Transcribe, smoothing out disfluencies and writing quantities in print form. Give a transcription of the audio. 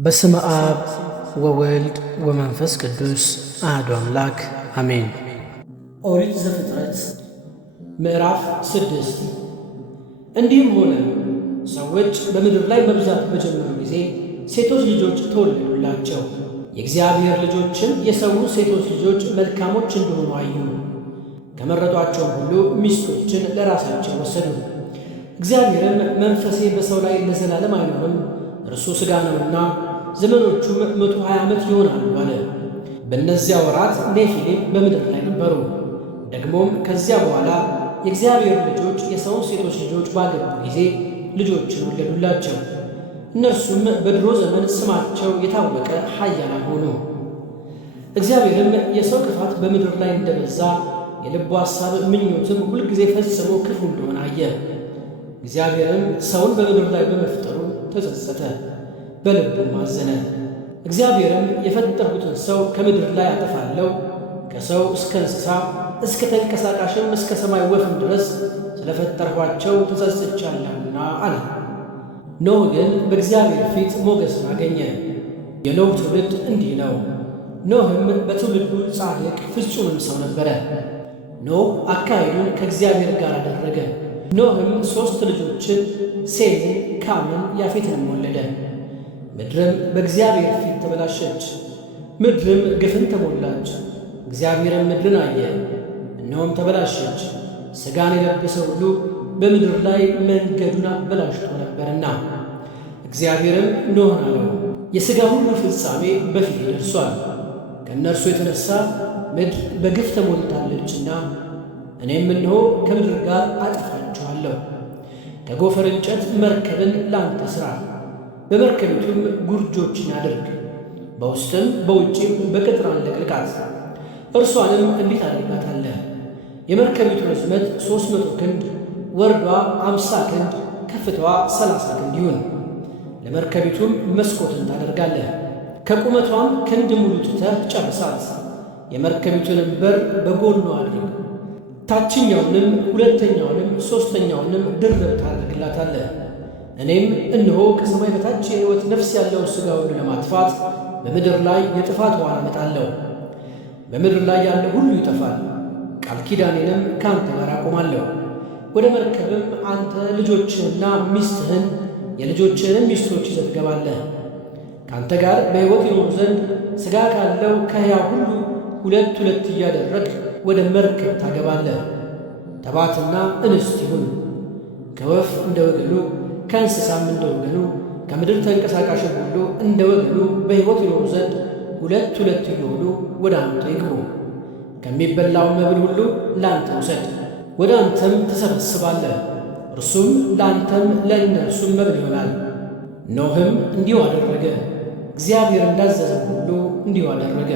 በስመ አብ ወወልድ ወመንፈስ ቅዱስ አሐዱ አምላክ አሜን። ኦሪት ዘፍጥረት ምዕራፍ 6 እንዲህም ሆነ ሰዎች በምድር ላይ መብዛት በጀመሩ ጊዜ ሴቶች ልጆች ተወለዱላቸው። የእግዚአብሔር ልጆችም የሰው ሴቶች ልጆች መልካሞች እንደሆኑ አዩ። ከመረጧቸውም ሁሉ ሚስቶችን ለራሳቸው ወሰዱ። እግዚአብሔርም መንፈሴ በሰው ላይ ለዘላለም አይኖርም፣ እርሱ ሥጋ ነውና ዘመኖቹም 120 ዓመት ይሆናሉ አለ። በእነዚያ ወራት ኔፊሊም በምድር ላይ ነበሩ። ደግሞም ከዚያ በኋላ የእግዚአብሔር ልጆች የሰውን ሴቶች ልጆች ባገቡ ጊዜ ልጆችን ወለዱላቸው። እነርሱም በድሮ ዘመን ስማቸው የታወቀ ኃያላን ሆኑ። እግዚአብሔርም የሰው ክፋት በምድር ላይ እንደበዛ የልቡ ሐሳብ ምኞትም ሁልጊዜ ፈጽሞ ክፉ እንደሆነ አየ። እግዚአብሔርም ሰውን በምድር ላይ በመፍጠሩ ተጸጸተ፣ በልቡም አዘነ። እግዚአብሔርም የፈጠርሁትን ሰው ከምድር ላይ አጠፋለሁ፣ ከሰው እስከ እንስሳ እስከ ተንቀሳቃሽም እስከ ሰማይ ወፍም ድረስ ስለፈጠርኋቸው ተጸጽቻለሁና አለ። ኖህ ግን በእግዚአብሔር ፊት ሞገስን አገኘ። የኖህ ትውልድ እንዲህ ነው። ኖህም በትውልዱ ጻድቅ ፍጹምም ሰው ነበረ። ኖህ አካሄዱን ከእግዚአብሔር ጋር አደረገ። ኖህም 3 ልጆችን ሴምን፣ ካምን፣ ያፌትንም ወለደ። ምድርም በእግዚአብሔር ፊት ተበላሸች፣ ምድርም ግፍን ተሞላች። እግዚአብሔርም ምድርን አየ፣ እነሆም ተበላሸች፣ ሥጋን የለበሰ ሁሉ በምድር ላይ መንገዱን አበላሽቶ ነበርና። እግዚአብሔርም ኖኅን አለው፣ የሥጋ ሁሉ ፍጻሜ በፊት ደርሷል፣ ከእነርሱ የተነሣ ምድር በግፍ ተሞልታለችና እኔም እነሆ ከምድር ጋር አጠፋችኋለሁ። ከጎፈር እንጨት መርከብን ለአንተ ሥራ፣ በመርከቢቱም ጉርጆችን አድርግ፣ በውስጥም በውጭም በቅጥራን ለቅልቃት። እርሷንም እንዲህ ታደርጋታለህ፣ የመርከቢቱ ርዝመት 300 ክንድ፣ ወርዷ 50 ክንድ፣ ከፍታዋ 30 ክንድ ይሁን። ለመርከቢቱም መስኮትን ታደርጋለህ፣ ከቁመቷም ክንድ ሙሉ ትተህ ጨርሳት። የመርከቢቱንም በር በጎኗ አድርግ፣ ታችኛውንም ሁለተኛውንም ሦስተኛውንም ድርብ ታደርግላታለህ። እኔም እነሆ ከሰማይ በታች የሕይወት ነፍስ ያለው ሥጋ ሁሉ ለማጥፋት በምድር ላይ የጥፋት ውኃ አመጣለሁ። በምድር ላይ ያለ ሁሉ ይጠፋል። ቃል ኪዳኔንም ከአንተ ጋር አቆማለሁ። ወደ መርከብም አንተ ልጆችህንና ሚስትህን የልጆችህንም ሚስቶች ይዘህ ትገባለህ። ከአንተ ጋር በሕይወት ይኖሩ ዘንድ ሥጋ ካለው ከሕያው ሁሉ 2 እያደረግ ወደ መርከብ ታገባለህ። ተባትና እንስት ይሁን፣ ከወፍ እንደ ወገኑ ከእንስሳም እንደ ወገኑ ከምድር ተንቀሳቃሽም ሁሉ እንደ ወገኑ በሕይወት ይኖሩ ዘንድ 2 እየሆኑ ወደ አንተ ይግቡ። ከሚበላው መብል ሁሉ ለአንተ ውሰድ፣ ወደ አንተም ትሰበስባለህ፣ እርሱም ለአንተም ለእነርሱም መብል ይሆናል። ኖህም እንዲሁ አደረገ፣ እግዚአብሔር እንዳዘዘው ሁሉ እንዲሁ አደረገ።